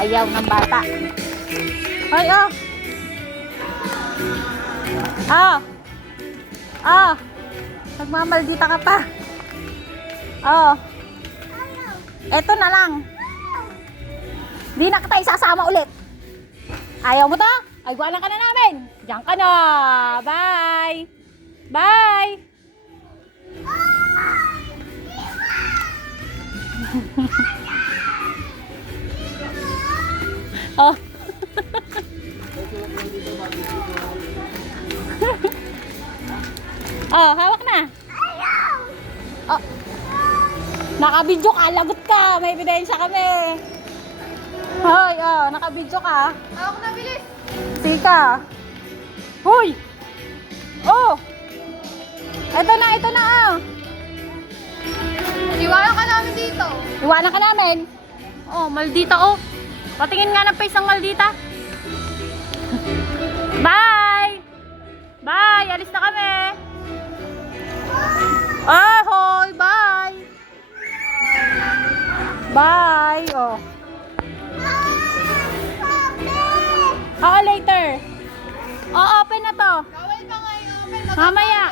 Ayaw ng bata. Hoy, oh. Oh. Oh. Nagmamaldita ka pa. Oh. Eto na lang. Di na kita isasama ulit. Ayaw mo to? Ay, iwanan ka na namin. Diyan ka na. Bye. Bye. Oh. Oh, hawak na. Oh. Nakabidyo ka, lagot ka. May ebidensya kami. Hoy, oh, nakabidyo ka. Hawak na, bilis! Sika. Hoy. Oh. Ito na, oh. Iwanan ka namin dito. Iwanan ka namin. Oh, maldita, oh. Patingin nga ng face ng maldita. Bye! Bye! Alis na kami. Hoy! Bye! Bye! Oh. Oo, later. Oh, open na to. Bawal pa nga i-open. Mamaya.